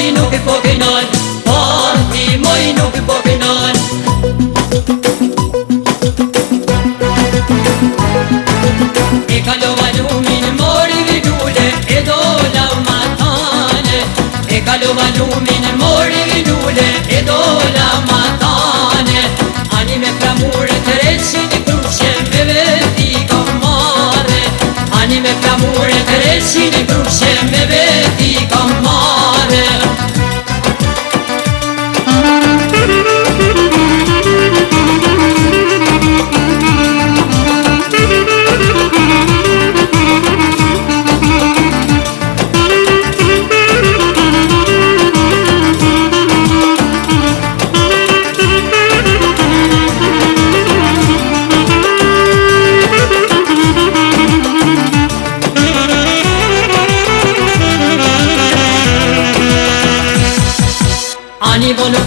moj nuk po gënon, parti moj nuk po gënon. E kalova lumin, mori vidule, e dola matane. E kalova lumin, mori vidule, e dola matane. Ani me flamure të reqin i krushe, me veti kom mare. Ani me flamure të reqin i krushe, me veti kom mare. Ani volo